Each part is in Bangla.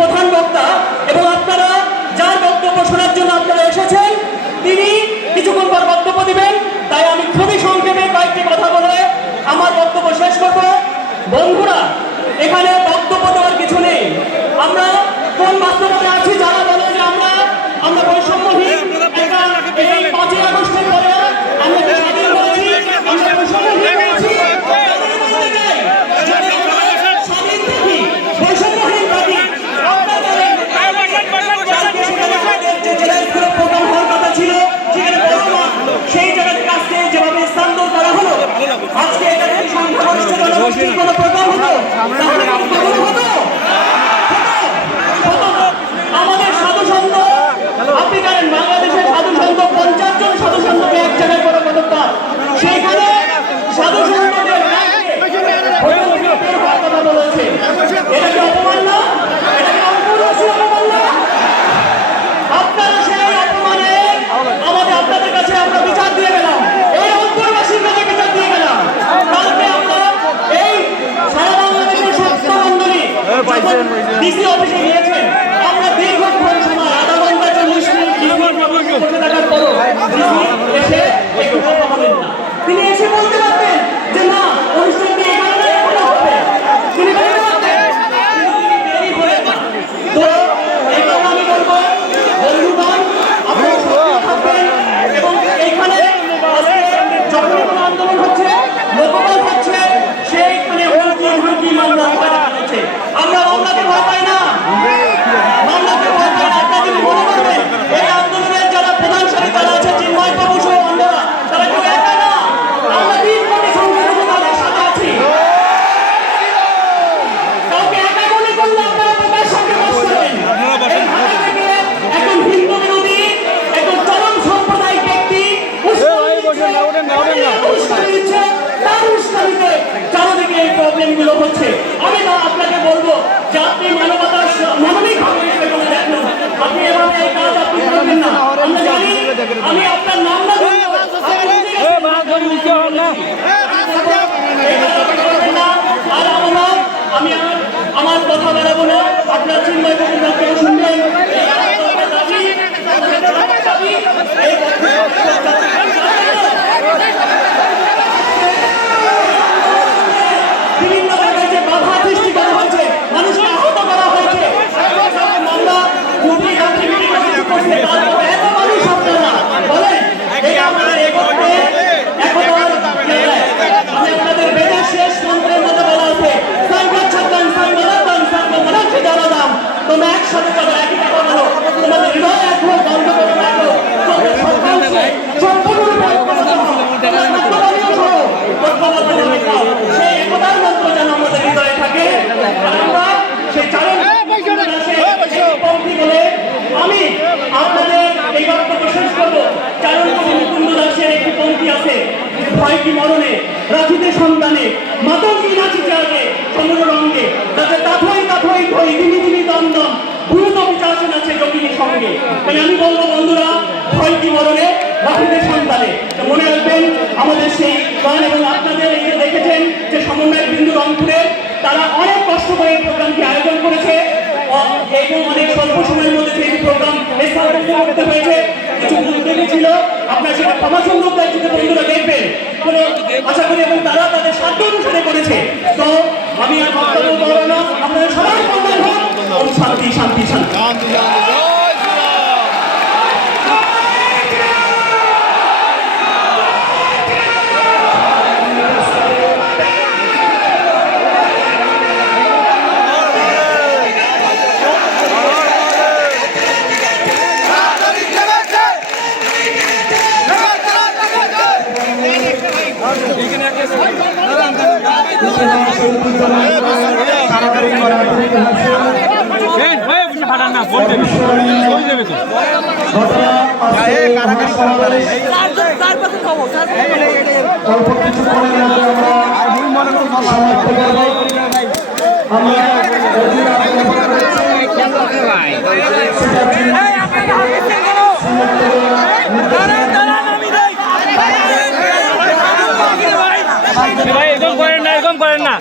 প্রধান বক্তা এবং আপনারা যার বক্তব্য শোনার জন্য আপনারা এসেছেন তিনি কিছুক্ষণ পর বক্তব্য দিবেন। তাই আমি খুবই সংক্ষেপে কয়েকটি কথা বলে আমার বক্তব্য শেষ করব। বন্ধুরা, এখানে বক্তব্য দেওয়ার কিছু নেই। আমরা কোন বাস্তবতা আছি যারা বলে যে আমরা বৈষম্যহীন, এই 5ই আগস্টের পরে আমরা যে স্বাধীন হয়েছি, আমরা বৈষম্যহীন হয়েছি, স্বাধীন থাকি, বৈষম্যহীন থাকি। যে জেলাগুলো প্রোগ্রাম হওয়ার কথা ছিল সেখানে সেই জায়গাতে কাজকে যেভাবে স্থানান্তর করা হলো, আজকে এখানে সংখ্যাগরিষ্ঠ জনগোষ্ঠীর কোনো প্রোগ্রাম হতো তাহলে হতো আমাদের সাধুসন্ত। আপনি জানেন বাংলাদেশের সাধুসন্ত 50 জন সাধুসন্তকে এক জায়গায় করা কথা, সেইখানে সাধুসন্তদের কথা বলেছে। এটা কি অপমান না? এটা কি অপরাধী অপমান না? আপনারা সেই অপমানে আপনাদের কাছে আমরা বিচার দিয়ে গেলাম, এই রংপুরবাসীর কাছে বিচার দিয়ে গেলাম। কালকে আমরা এই সারা বাংলাদেশের সপ্তমণ্ডলী ডিসি অফিসে গিয়েছেন, আমরা দীর্ঘক্ষণ সময় আধা ঘন্টা 40 মিনিট বসে থাকার পরও ডিসি এসে একটু কথা বলেন না। তিনি এসে বলতে পারতেন যে না, অনুষ্ঠানটি এখানে এখনো হবে, তিনি বলতে পারতেন, দেরি করে না। তো এই কথা আমি বলবো, বন্ধুগণ, আপনারা সক্রিয় থাকবেন এবং এইখানে যখন কোনো আন্দোলন হচ্ছে, লোকবল হচ্ছে, সেইখানে হুমকি মামলা হচ্ছে। আমরা মামলাকে ভয় পাই না, মামলাকে ভয় পাই না। আপনারা যদি মনে করবেন এই আন্দোলনের যারা প্রধান সারি যারা আছে, চিন্ময় বাবু সহ অন্যরা, তারা কেউ একা না। আমরা 3 কোটি সংখ্যালঘু তাদের সাথে আছি। কাউকে একা মনে করলে আপনারা প্রকাশ সাথে বাস করেন। এখন হিন্দু বিরোধী একজন চরম সাম্প্রদায়িক ব্যক্তি তার উস্কানিতে চারিদিকে এই প্রবলেমগুলো হচ্ছে। আমি না আপনাকে বলবো যে আপনি মানবতার মানবিক ভাবে দেখুন, আপনি এভাবে এই কাজ আপনি করবেন না। আমরা জানি, আমি আপনার নাম না আর আমি আমার কথা বাড়াবো না। আপনার চিন্ময় বাবুর বক্তব্য শুনবেন। বিভিন্ন জায়গায় যে বাধা সৃষ্টি করা হয়েছে, মানুষকে আহত করা হয়েছে, মামলা এত মানুষ আপনারা বলেন এই আমাদের একত্রে একতার জায়গায়। আমি আপনাদের বেদের শেষ মন্ত্রের মধ্যে বলা আছে, তোমরা একসাথে চলো, একই কথা বলো, তোমাদের হৃদয় এক হোক, বন্ধ করে রাখো, সেই একতার মন্ত্র যেন আমাদের হৃদয়ে থাকে। আমরা সেই পঙ্ক্তি বলে আমি আপনাদের এই বক্তব্য শেষ করবো। চারণ কবি মুকুন্দ দাসের একটি পঙ্ক্তি আছে, ভয় কি মরণে রাখিতে সন্তানে মাতঙ্গী নাচিতে আগে সমুদ্র রঙ্গে, তাতে তাথই তাথই ধই দিনি দিনি দমদম ভূত বিচাসন আছে যোগিনী সঙ্গে। তাই আমি বলবো বন্ধুরা, ভয় কি মরণে রাখিতে সন্তানে। মনে রাখবেন আমাদের সেই গান। এবং আপনাদের এই যে দেখেছেন যে সমন্বয় বিন্দু রংপুরে, তারা অনেক কষ্ট করে এই প্রোগ্রামটি আয়োজন করেছে এবং অনেক স্বল্প সময়ের মধ্যে সেই প্রোগ্রাম স্থাপন করতে হয়েছে। কিছু ভুল ছিল, আপনার সেটা ক্ষমা সুন্দর দায়িত্ব বন্ধুরা দেখবেন আশা করি, এবং তারা তাদের সাধ্য অনুসারে করেছে। তো আমি আর বক্তব্য বলবো না, আপনাদের সবাই কল্যাণ হোক, শান্তি শান্তি শান্তি। অল্প কিছুক্ষণের মধ্যে করেন না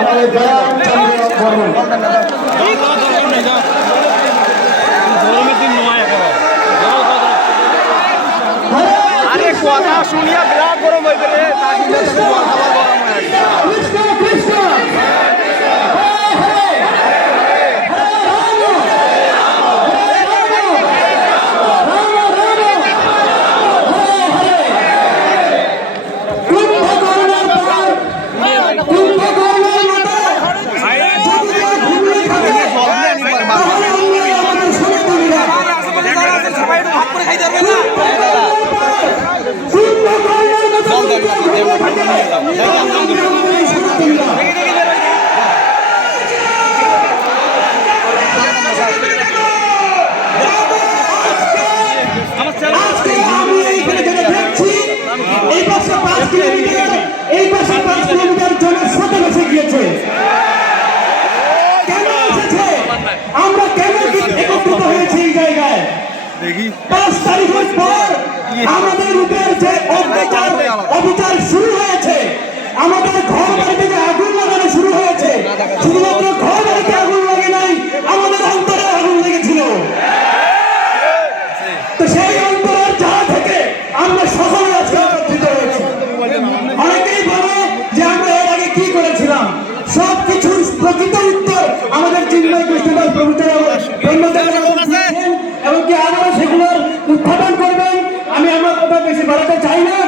আমাদের দয়াল চন্দ্র বর্মন। আরে কথা শুনিয়া বিরাট গরম হইবে রে কৃষ্ণ কৃষ্ণ এই পাশে 5 কিলোমিটার জনের সাথে বসে গিয়েছে। কেন এসেছে? আমরা কেন একত্রিত হয়েছি এই জায়গায়? 5 তারিখের পর আমাদের উপর যে অত্যাচার অবিচার শুরু হয়েছে, আমাদের ঘর বাড়িতে যে আগুন লাগানো শুরু হয়েছে, শুধুমাত্র ঘর বাড়িতে আগুন লাগে নাই, আমাদের অন্তরে আগুন লেগেছিল। তো সেই অন্তরের জায়গা থেকে আমরা সকলে আজকে একত্রিত হয়েছি। অনেকেই বলে যে আমরা এর আগে কি করেছিলাম, সব কিছুর প্রকৃত উত্তর আমাদের চিন্ময় কৃষ্ণদাস এবং কি আরো সেগুলোর উদ্ঘাটন করবেন। আমি আমার কথা বেশি বাড়াতে চাই না,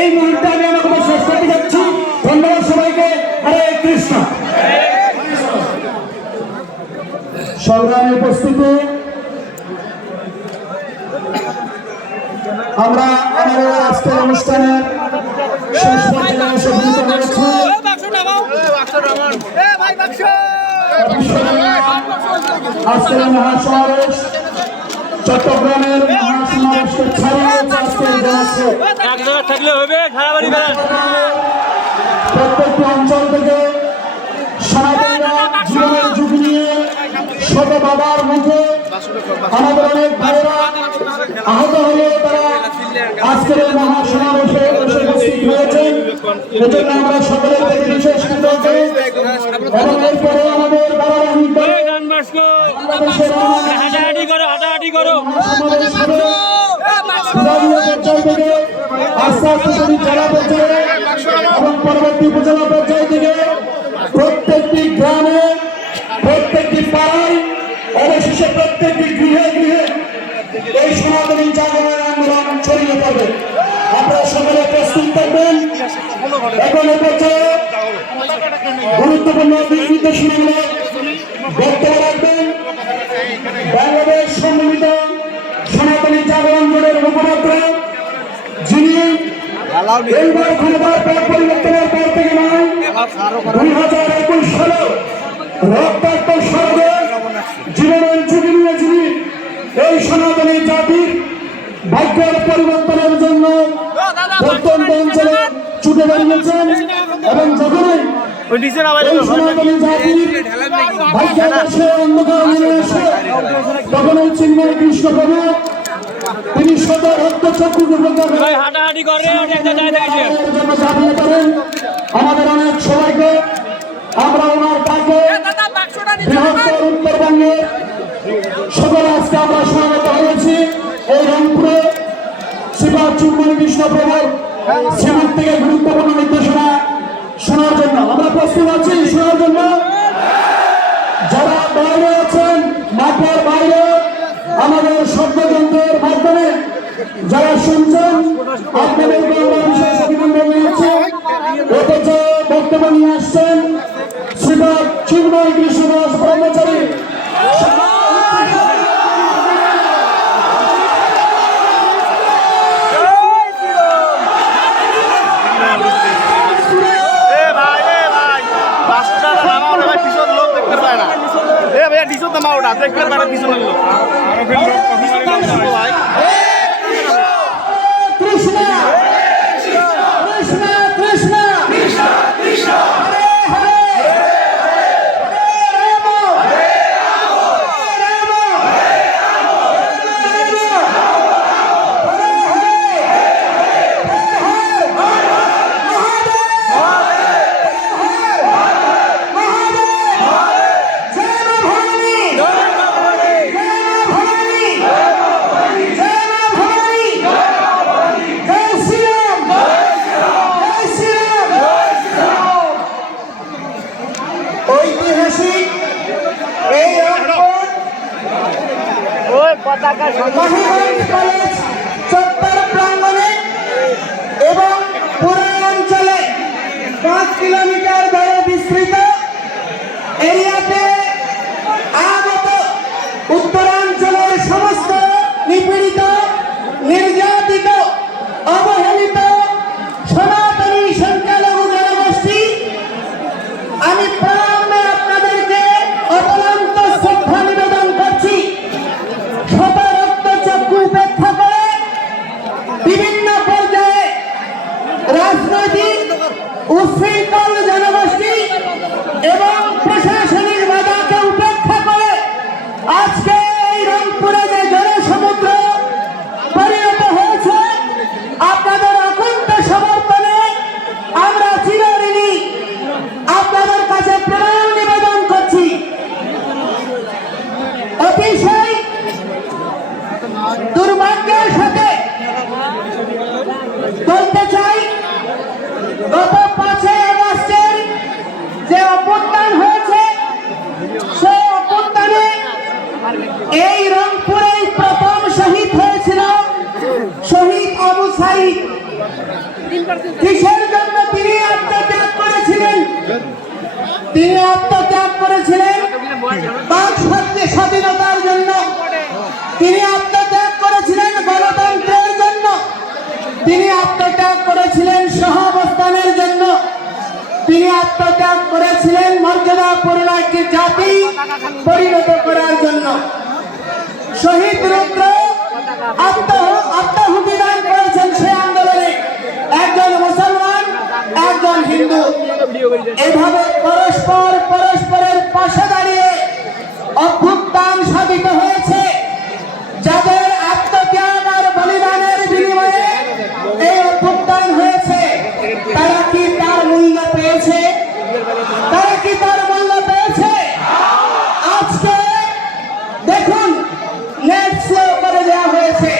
এই মুহূর্তে আমি আমার কথা শেষ করতে যাচ্ছি। ধন্যবাদ সবাইকে। হরে কৃষ্ণ। সংগ্রামী উপস্থিতি, আমরা আমাদের আজকের অনুষ্ঠানের শেষ পর্যায়ে এসে উপনীত হয়েছি। আজকের মহাসমাবেশ চট্টগ্রামের মহাসমাবেশকে ছাড়িয়ে আজকে জানাচ্ছে প্রত্যেকটি অঞ্চল থেকে সনাতনীরা জীবনের ঝুঁকি নিয়ে শত বাবার মুখে আমাদের অনেক ভাইয়েরা আহত হয়ে তারা আজকের এই মহাসমাবেশে এসে উপস্থিত হয়েছেন। এজন্য আমরা সকলের প্রতি বিশেষ কৃতজ্ঞ এবং এরপরে আমাদের বাংলাদেশের আস্তে আস্তে যদি জেলা পর্যায়ে এবং পরবর্তী উপজেলা পর্যায় থেকে প্রত্যেকটি গ্রামে, প্রত্যেকটি পাড়ায়, অবশেষে প্রত্যেকটি গৃহে গৃহে এই সনাতনী জাগরণের আন্দোলন ছড়িয়ে পড়বে। আপনারা সকলে প্রস্তুত থাকবেন। এখন এ পর্যায়ে গুরুত্বপূর্ণ দিক নির্দেশনাগুলো বক্তব্য রাখবেন বাংলাদেশ সম্মিলিত সনাতনী জাগরণ জোটের মুখপাত্র, যিনি এইবার ক্ষমতার পর পরিবর্তনের পর থেকে নয় 2021 সালে রক্তাক্ত স্বর্গে জীবনের ঝুঁকি নিয়ে যিনি এই সনাতনী জাতির ভাগ্যের পরিবর্তনের জন্য প্রত্যন্ত অঞ্চলে ছুটে বেরিয়েছেন এবং যখনই এই সনাতনী জাতির ভাগ্যের পাশে অন্ধকার নেমে আসে, তখন এই চিন্ময় কৃষ্ণ প্রভু তিনি সদা রক্ত চক্ষু হাঁটাহাঁটি করে করেন। আমাদের অনেক সবাইকে আমরা ওনার ডাকে বৃহত্তর উত্তরবঙ্গে সকলে আজকে আমরা স্বাগত হয়েছি এই রংপুরে শ্রীপাদ চিন্ময় কৃষ্ণ প্রভুর শ্রীমুখ থেকে গুরুত্বপূর্ণ নির্দেশনা শোনার জন্য। আমরা প্রস্তুত আছি শোনার জন্য। যারা বাইরে আছেন, মাঠের বাইরে আমাদের শব্দযন্ত্রের মাধ্যমে যারা শুনছেন, আপনাদেরকে আমরা বিশেষ অভিনন্দন জানাচ্ছি। অথচ বক্তব্য নিয়ে আসছেন শ্রীপাদ চিন্ময় কৃষ্ণ দাস ব্রহ্মচারী। দেখতে পারে পিছনে লোক কৃষ্ণ কৃষ্ণ কৃষ্ণ কৃষ্ণ কৃষ্ণ হরে হরে ঐতিহাসিক এই রংপুর মহিগঞ্জ কলেজ চত্বর প্রাঙ্গণে এবং পুরো অঞ্চলে 5 কিলোমিটার ধরে বিস্তৃত এরিয়াতে আগত উত্তরাঞ্চলের সমস্ত নিপীড়িত, নির্যাতিত, অবহেলিত সনাতনী সংখ্যালঘু জনগোষ্ঠী, আমি প্রাণে আপনাদেরকে অতলান্ত শ্রদ্ধা নিবেদন করছি। শত রক্ত চক্ষু উপেক্ষা করে বিভিন্ন পর্যায়ে রাজনৈতিক উশৃঙ্খল জনগোষ্ঠী এবং প্রশাসনিক বাধাকে উপেক্ষা করে আজকে এই রংপুরে যে জনসমুদ্র পরিণত হয়েছে, আপনাদের অকুণ্ঠ সমর্থনে আমরা চিরঋণী আপনাদের কাছে প্রণাম নিবেদন করছি। অতিশয় দুর্ভাগ্যের সাথে বলতে চাই, গত 5ই আগস্টের যে অভ্যুত্থান হয়েছে, সেই অভ্যুত্থানে এই রংপুরেই প্রথম শহীদ হয়েছিল শহীদ আবু সাইদ। কিসের জন্য তিনি আত্মত্যাগ করেছিলেন? তিনি আত্মত্যাগ করেছিলেন বাক স্বাধীনতার জন্য, তিনি আত্মত্যাগ করেছিলেন গণতন্ত্রের জন্য, তিনি আত্মত্যাগ করেছিলেন সহাবস্থানের জন্য, তিনি আত্মত্যাগ করেছিলেন মর্যাদাপূর্ণ একটি জাতি পরিণত করার জন্য। শহীদ রুদ্র আত্মাহুতি দান করেছেন সে আন্দোলনে, একজন মুসলমান, একজন হিন্দু। এভাবে পরস্পরের পাশে দাঁড়িয়ে অভ্যুত্থান সাধিত হয়েছে। যাদের আত্মত্যাগ আর বলিদানের বিনিময়ে এই অভ্যুত্থান হয়েছে, তারা কি তার মূল্য পেয়েছে? তারা কি তার মূল্য পেয়েছে? আজকে দেখুন, নেট স্লো করে দেওয়া হয়েছে,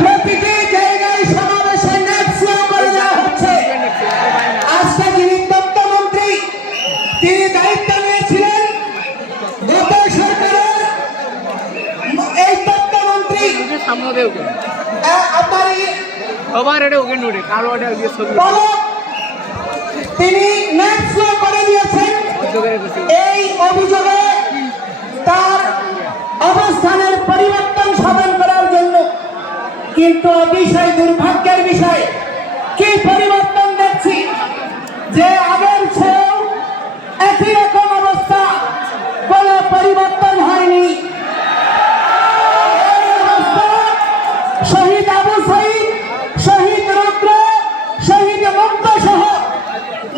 প্রতিটি জায়গায় সমাবেশে নেট স্লো করে দেওয়া হচ্ছে। আজকে যিনি তথ্যমন্ত্রী, তিনি দায়িত্ব নিয়েছিলেন গত সরকারের, এই তথ্যমন্ত্রী তিনি নেট স্লো করে দিয়েছেন এই অভিযোগে তার অবস্থানের পরিবর্তন সাধন করার জন্য। কিন্তু অতিশয় দুর্ভাগ্যের বিষয়, কি পরিবর্তন দেখছি যে আগের চেয়েও একই রকম অবস্থা, কোনো পরিবর্তন হয়নি। এই অবস্থা শহীদ আবু সাইদ, শহীদ রুদ্র, শহীদ মুক্ত সহ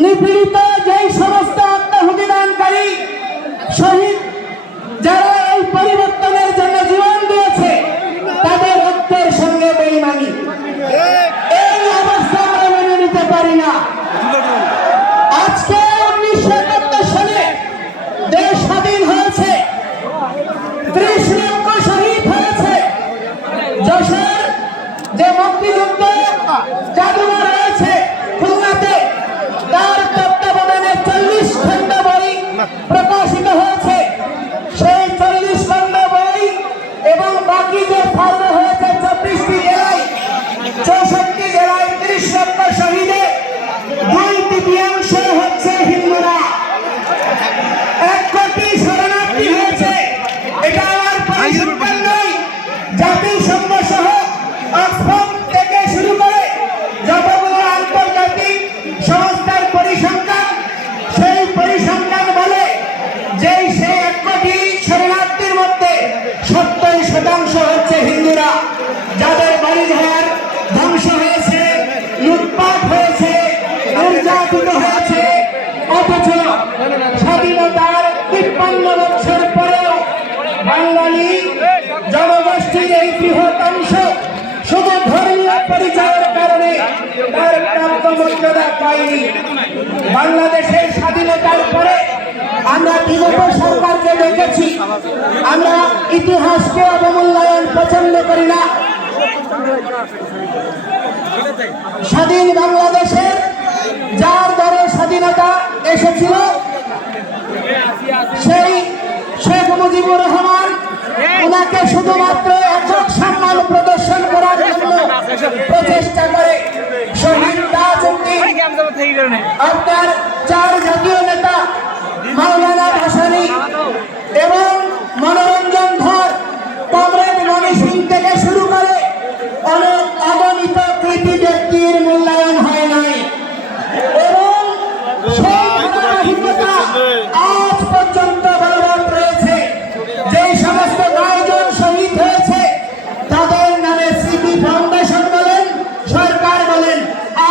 নিপীড়িত যেই সমস্ত আত্মাহুতি দানকারী শহীদ, যারা এই পরিবর্তনের জন্য জীবন দিয়েছে, তাদের রক্তের সঙ্গে বেঈমানি। এই অবস্থা আমরা মেনে নিতে পারি না। আজকে 1971 সালে দেশ স্বাধীন হয়েছে, 30 লক্ষ শহীদ হয়েছে। যশোর যে মুক্তিযুদ্ধ জাদুঘর রয়েছে খুলনাতে, তার তত্ত্বাবধানে 40 খণ্ড বই প্রকাশিত হয়েছে। সেই 40 খণ্ড বই এবং বাকি যে ফার্ম হয়েছে 24টি জেলায়, 64 জেলায় 30 লক্ষ শহীদে 2/3 হচ্ছে হিন্দুরা। 1 কোটি শরণার্থী হয়েছে। এটা আমার পরিসংখ্যান নয়, জাতিসংঘ সহ অক্সফোর্ড থেকে শুরু করে যতগুলো আন্তর্জাতিক সংস্থার পরিসংখ্যান, সেই পরিসংখ্যান বলে যে সেই 1 কোটি শরণার্থীর মধ্যে 70% হচ্ছে হিন্দুরা, যাদের বাড়িঘর ধ্বংস হয়েছে, লুটপাট হয়েছে, নির্যাতিত হয়েছে। অথচ স্বাধীনতার 53 বছর পরেও বাঙালি জনগোষ্ঠীর এই বৃহৎ অংশ শুধু ধর্মীয় পরিচয়ের কারণে তার প্রাপ্য মর্যাদা পায়নি। বাংলাদেশের স্বাধীনতার পরে আমরা বিগত সরকারকে দেখেছি, আমরা ইতিহাসকে অবমূল্যায়ন পছন্দ করি না। স্বাধীন বাংলাদেশের যার দ্বারা স্বাধীনতা এসেছিল, মুজিবুর রহমান ওনাকে শুধুমাত্র একক সম্মান প্রদর্শন করার জন্য প্রচেষ্টা করে শহীদ তাজউদ্দিন আপনার 4 জাতীয় নেতা মাওলানা ভাসানী এবং মনোরঞ্জন ধর কমরেড মনি সিং থেকে শুরু করে অনেক অগণিত কৃতি ব্যক্তির মূল্যায়ন হয় নাই এবং সেই ধারাবাহিকতা আজ পর্যন্ত বলবৎ রয়েছে। যে সমস্ত 9 জন শহীদ হয়েছে তাদের নামে স্মৃতি ফাউন্ডেশন বলেন, সরকার বলেন,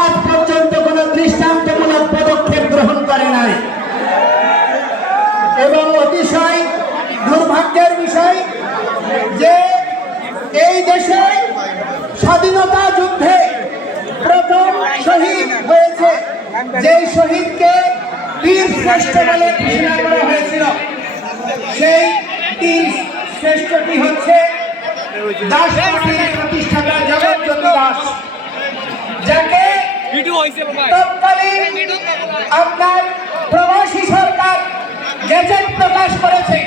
আজ পর্যন্ত কোনো দৃষ্টান্তমূলক পদক্ষেপ গ্রহণ করে নাই। এবং অতিশয় দুর্ভাগ্যের বিষয় যে এই দেশে স্বাধীনতা যুদ্ধে প্রথম শহীদ হয়েছে, যে শহীদকে বীর শ্রেষ্ঠ বলে ঘোষণা করা হয়েছিল, সেই বীর শ্রেষ্ঠটি হচ্ছে দাস পার্টির প্রতিষ্ঠাতা জগৎজ্যোতি দাস, যাকে তৎকালীন আপনার প্রবাসী সরকার গেজেট প্রকাশ করেছে।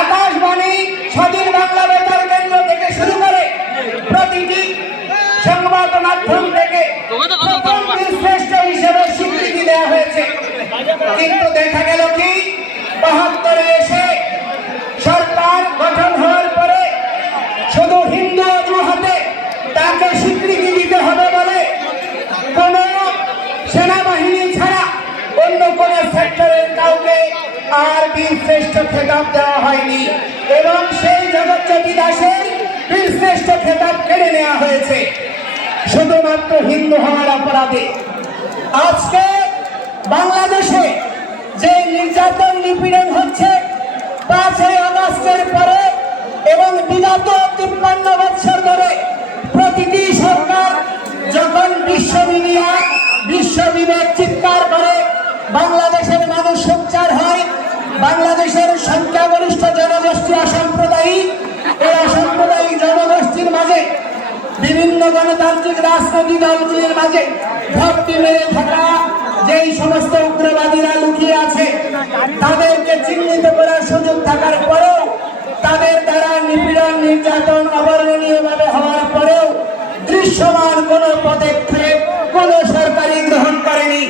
আকাশবাণী, স্বাধীন বাংলা বেতার কেন্দ্র থেকে শুরু করে প্রতিটি সংবাদ মাধ্যম থেকে প্রথম বীরশ্রেষ্ঠ হিসেবে স্বীকৃতি দেওয়া হয়েছে। কিন্তু দেখা গেল কি 72-এ এসে সরকার গঠন হওয়ার পরে শুধু হিন্দু অজুহাতে তাকে স্বীকৃতি দিতে হবে বলে কোন সেনাবাহিনী ছাড়া অন্য কোন সেক্টরের কাউকে আর বীরশ্রেষ্ঠ খেতাব দেওয়া হয়নি এবং সেই জগৎজ্যোতি দাসের বীরশ্রেষ্ঠ খেতাব কেড়ে নেওয়া হয়েছে শুধুমাত্র হিন্দু হওয়ার অপরাধে। আজকে বাংলাদেশে যে নির্যাতন নিপীড়ন হচ্ছে 5ই আগস্টের পরে এবং বিগত 53 বছর ধরে প্রতিটি সরকার যখন বিশ্ব মিডিয়া বিশ্ব বিবেক চিৎকার করে বাংলাদেশের মানুষ সোচ্চার হয়, বাংলাদেশের সংখ্যাগরিষ্ঠ জনগোষ্ঠী অসাম্প্রদায়িক, এই অসাম্প্রদায়িক জনগোষ্ঠীর মাঝে বিভিন্ন গণতান্ত্রিক রাজনৈতিক দলগুলির মাঝে ভক্তি মেরে থাকা যেই সমস্ত উগ্রবাদীরা লুকিয়ে আছে তাদেরকে চিহ্নিত করার সুযোগ থাকার পরেও তাদের দ্বারা নিপীড়ন নির্যাতন অবর্ণনীয়ভাবে হওয়ার পরেও দৃশ্যমান কোনো পদক্ষেপ কোনো সরকারি গ্রহণ করেনি।